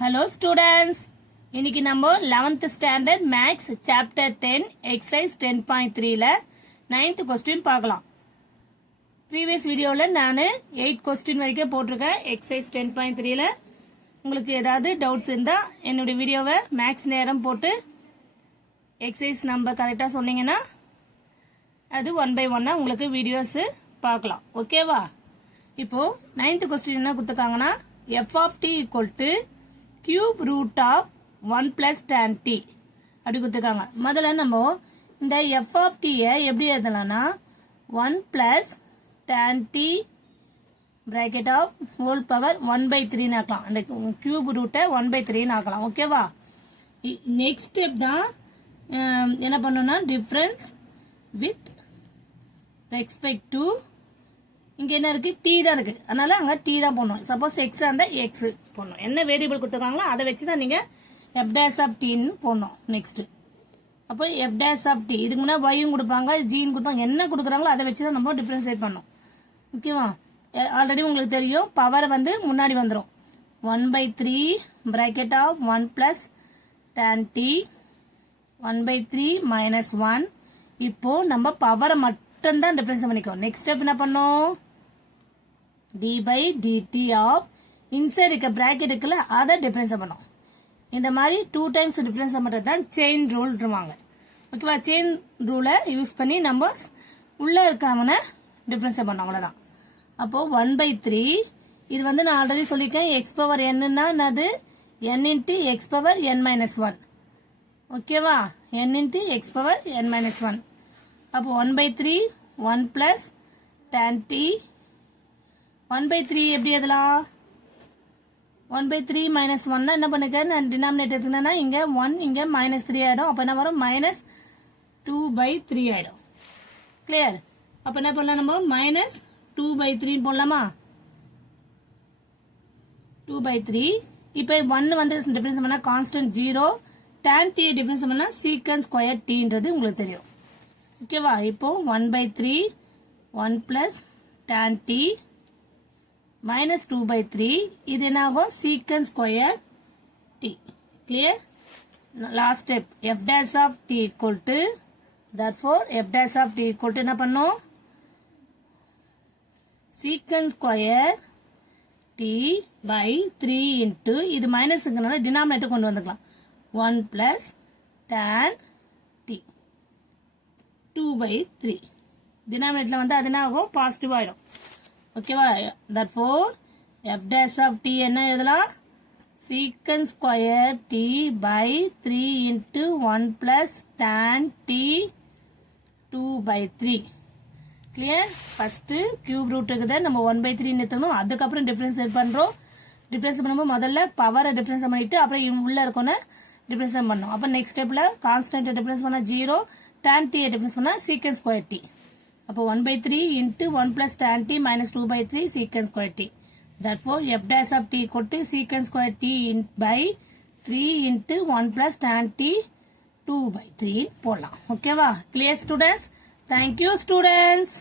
Hello students, இன்னைக்கு நம்ம 11th standard maths chapter 10 exercise 10.3ல 9th question பார்க்கலாம். previous videoல நான் 8 question வரைக்கும் போட்டிருக்கேன் exercise 10.3ல. உங்களுக்கு ஏதாவது doubts இருந்தா என்னோட வீடியோவை maths நேரம் போட்டு exercise நம்பர் கரெக்டா சொன்னீங்கன்னா அது 1 by 1 உங்களுக்கு வீடியோஸ் பார்க்கலாம். ஓகேவா? இப்போ 9th question என்ன கொடுத்திருக்காங்கன்னா f of t equal to cube root of 1 plus tan t அப்படி கொடுத்திருக்காங்க. முதல்ல நம்ம இந்த f of t எப்படி எழுதலாம்னா 1 plus tan t bracket of whole power 1 by 3 ஆக்கலாம். அந்த cube root 1 by 3 ஆக்கலாம். ஓகேவா? நெக்ஸ்ட் ஸ்டெப் தான் என்ன பண்ணனும்னா டிஃபரன்ஸ் with respect to இங்க என்ன இருக்கு t தான் இருக்கு. அதனால அங்க t தான் போடணும். சப்போஸ் x அந்த x போடணும். என்ன வேரியபிள் கொடுத்திருக்காங்களோ அதை வச்சு தான் நீங்க f dash of t ன்னு போடணும். நெக்ஸ்ட் அப்போ f dash of t இதுக்கு முன்னாடி y யும் கொடுப்பாங்க g ன்னு கொடுப்பாங்க. என்ன கொடுக்குறாங்களோ அதை வச்சு தான் நம்ம டிஃபரன்ஷியேட் பண்ணணும். ஓகேவா? ஆல்ரெடி உங்களுக்கு தெரியும் பவர் வந்து முன்னாடி வந்துரும். 1 by 3 bracket of 1 plus tan t 1 by 3 minus 1. இப்போ நம்ம பவரை மட்டும் தான் டிஃபரன்ஷியேட் பண்ணிக்கோம். நெக்ஸ்ட் ஸ்டெப் என்ன பண்ணோம்? d by dt of inside இருக்க bracket இருக்குல்ல அதை டிஃபரன்ஸ் பண்ணோம். இந்த மாதிரி 2 times டிஃபரன்ஸ் பண்றது தான் செயின் ரூல்வாங்க. ஓகேவா? செயின் ரூலை யூஸ் பண்ணி நம்ம உள்ள இருக்காமன டிஃபரன்ஸ் பண்ணோம். அவ்வளவுதான். அப்போ 1 by 3 இது வந்து நான் ஆல்ரெடி சொல்லிட்டேன் x பவர் n அது n into x power n minus 1. ஓகேவா? n into x power n minus 1. அப்போ 1 by 3 1 plus tan t 1 by 3 எப்படி எழுதலாம்? 1 by 3 minus 1 என்ன பண்ணுங்க? நான் டினாமினேட்டர் எடுத்துனா இங்க 1 இங்க minus 3 ஆயிடும். அப்ப என்ன வரும்? minus 2 by 3 ஆயிடும். கிளியர்? அப்ப என்ன பண்ணலாம் நம்ம? minus 2 by 3 போடலாமா? 2 by 3 இப்ப 1 வந்து டிஃபரன்ஸ் பண்ணா கான்ஸ்டன்ட் 0 tan t டிஃபரன்ஸ் பண்ணா secant square t ன்றது உங்களுக்கு தெரியும். ஓகேவா? இப்போ 1 by 3 1 plus tan t minus 2 by 3 இது என்ன ஆகும்? secant square t. Clear? Last step f dash of t equal to therefore f dash of t equal to என்ன பண்ணோம்? secant square t by 3 into இது மைனஸ்ங்கனால டினாமினேட்டர் கொண்டு வந்துக்கலாம். 1 plus tan t 2 by 3 டினாமினேட்டர்ல வந்து அது என்ன ஆகும்? பாசிட்டிவ் ஆயிடும். ஓகேவா? therefore f dash of t என்ன எழுதலாம்? secant square t by 3 into 1 plus tan t 2 by 3. Clear? First cube root இருக்குத நம்ம 1 by 3 எடுத்துக்கணும். அதுக்கப்புறம் டிஃபரன்ஷியேட் பண்றோம். டிஃபரன்ஸ் பண்ணும்போது முதல்ல பவரை டிஃபரன்ஸ் பண்ணிட்டு அப்புறம் உள்ள இருக்கோன்னு டிஃபரன்ஸ் பண்ணணும். அப்ப நெக்ஸ்ட் ஸ்டெப்ல கான்ஸ்டன்ட் டிஃபரன்ஸ் பண்ணா 0 tan t டிஃபரன்ஸ் பண்ணா secant square t. அப்போ 1 by 3 into 1 plus tan t minus 2 by 3 secant square t. Therefore, f dash of t equal to secant square t by 3 into 1 plus tan t 2 by 3 போடலாம். ஓகேவா? Clear students? Thank you students.